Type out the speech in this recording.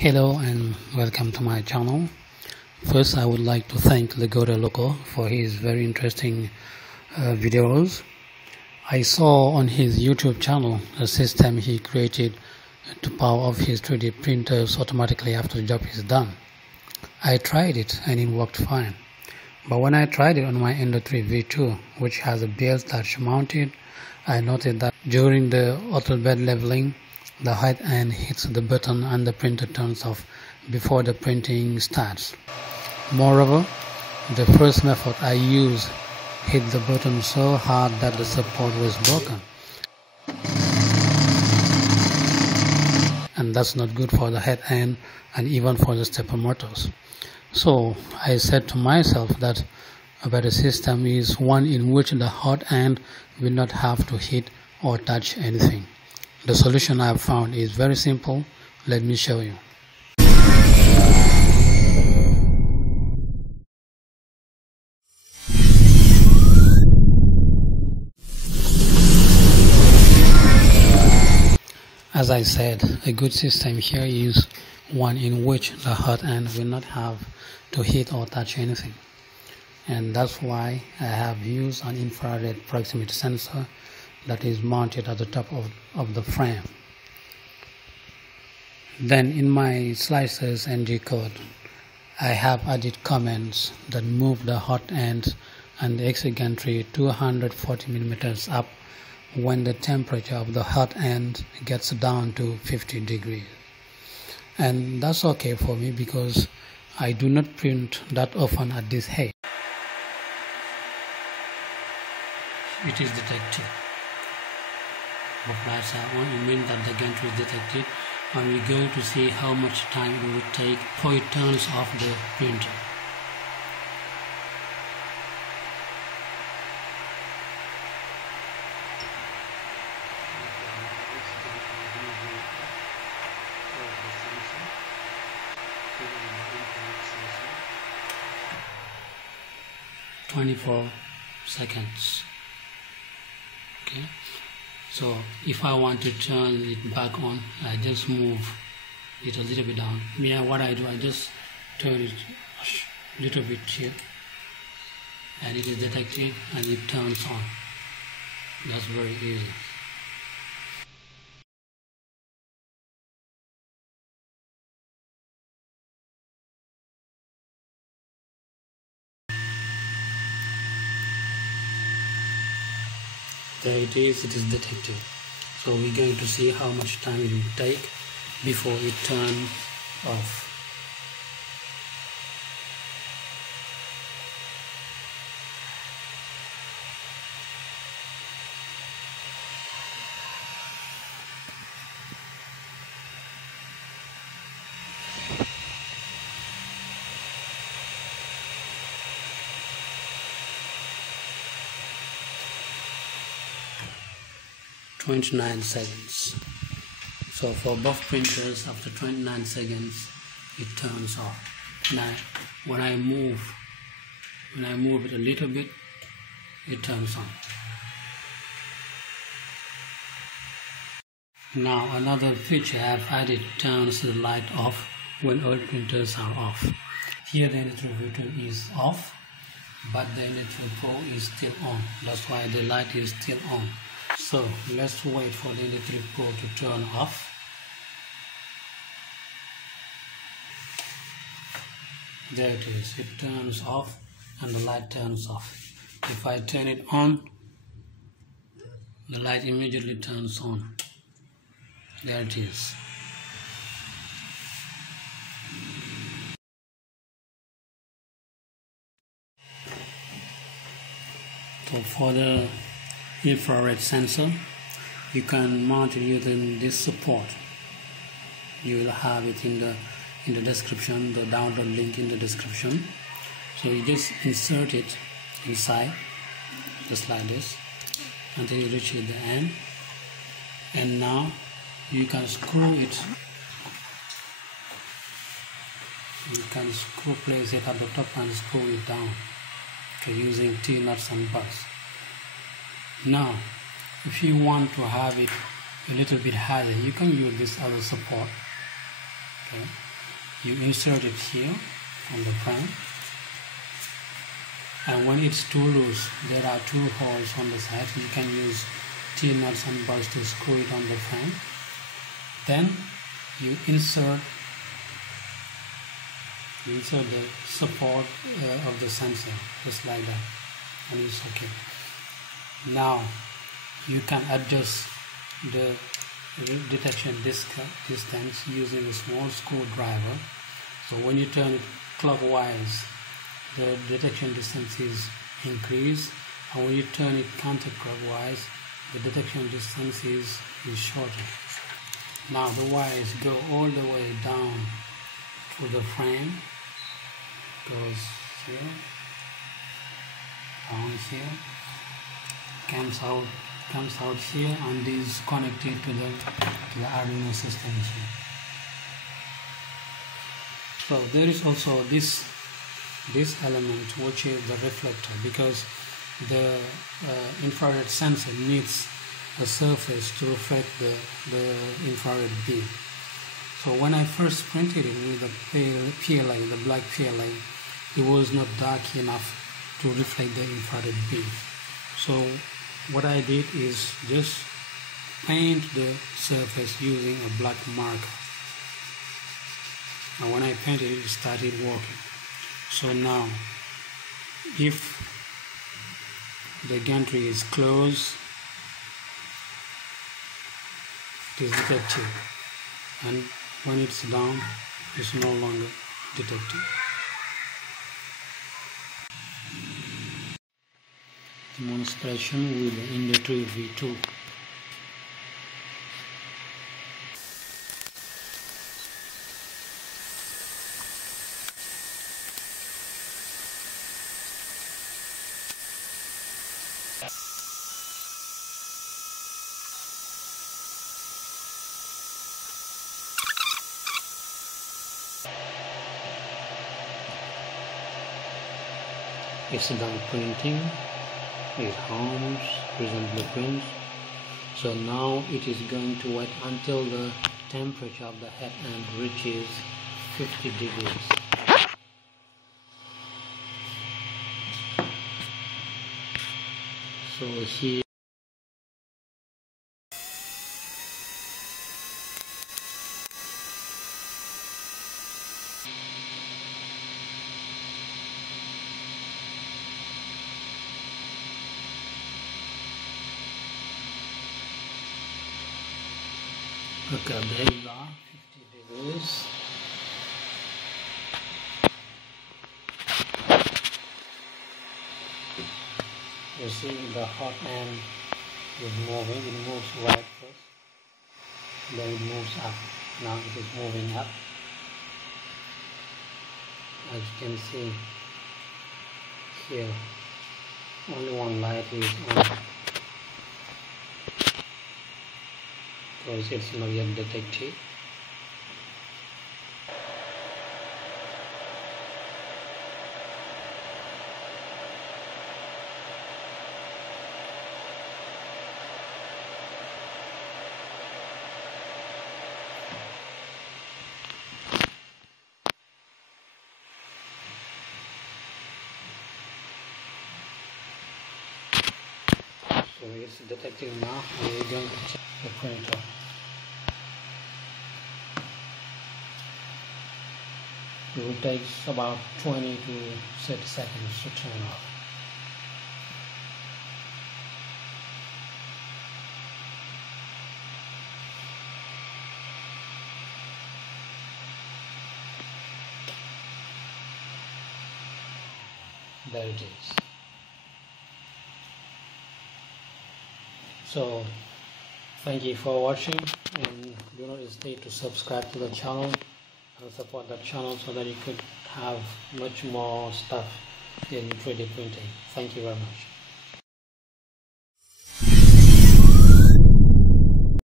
Hello and welcome to my channel. First, I would like to thank Legoda Loco for his very interesting videos. I saw on his YouTube channel a system he created to power off his 3D printers automatically after the job is done. I tried it and it worked fine. But when I tried it on my Ender 3 V2, which has a belt that's mounted, I noted that during the auto bed leveling, the height end hits the button and the printer turns off before the printing starts. Moreover, the first method I used hit the button so hard that the support was broken. And that's not good for the head end and even for the stepper motors. So I said to myself that a better system is one in which the hot end will not have to hit or touch anything. The solution I have found is very simple. Let me show you. As I said, a good system here is one in which the hot end will not have to hit or touch anything. And that's why I have used an infrared proximity sensor that is mounted at the top of the frame. Then in my slicers NG code, I have added comments that move the hot end and the exit gantry 240 millimeters up when the temperature of the hot end gets down to 50 degrees. And that's okay for me because I do not print that often at this height. It is detected. Both lights are on, it means that the gantry is detected, and we're going to see how much time it will take before it turns off the printer. "24 seconds. Okay. So if I want to turn it back on, I just move it a little bit down. What I do, I just turn it a little bit here, and it is detected and it turns on. That's very easy. There it is detected. So we're going to see how much time it will take before it turns off. "29 seconds. So for both printers, after 29 seconds, it turns off. Now, when I move it a little bit, it turns on. Now, another feature I have added turns the light off when all printers are off. Here the Ender 3 V2 is off, but the Ender 3 Pro is still on. That's why the light is still on. So let's wait for the Ender 3 Pro to turn off. There it is, it turns off and the light turns off. If I turn it on, the light immediately turns on. There it is. So for the infrared sensor, you can mount it using this support. You will have it in the description, the download link in the description. So you just insert it inside just like this until you reach the end, and now you can screw it. You can place it at the top and screw it down using T-nuts and bolts. Now, if you want to have it a little bit higher, you can use this as a support. Okay, you insert it here on the frame, and when it's too loose, there are two holes on the side. You can use T-nuts and bolts to screw it on the frame. Then you insert the support of the sensor, just like that, and it's okay. Now you can adjust the detection distance using a small screwdriver. So when you turn it clockwise, the detection distance is increased, and when you turn it counterclockwise, the detection distance is shorter. Now the wires go all the way down to the frame, goes here, down here, comes out here, and is connected to the Arduino system here. So there is also this element, which is the reflector, because the infrared sensor needs a surface to reflect the infrared beam. So when I first printed it with the PLA, the black PLA, it was not dark enough to reflect the infrared beam. So what I did is just paint the surface using a black marker, and when I painted it, it started working. So now if the gantry is closed, it is detected, and when it's down, it's no longer detected. Demonstration with the Indutree V2. It's done printing. It hums, present blueprints. So now it is going to wait until the temperature of the head end reaches 50 degrees. So here okay, there you are, 50 degrees. You see the hot end is moving. It moves right first, then it moves up. Now it is moving up. As you can see here, only one light is on, because it's not yet detected. So it's detecting now, and we're going to check the printer. It will take about 20 to 30 seconds to turn off. There it is. So thank you for watching, and do not hesitate to subscribe to the channel and support the channel so that you could have much more stuff in 3D printing. Thank you very much.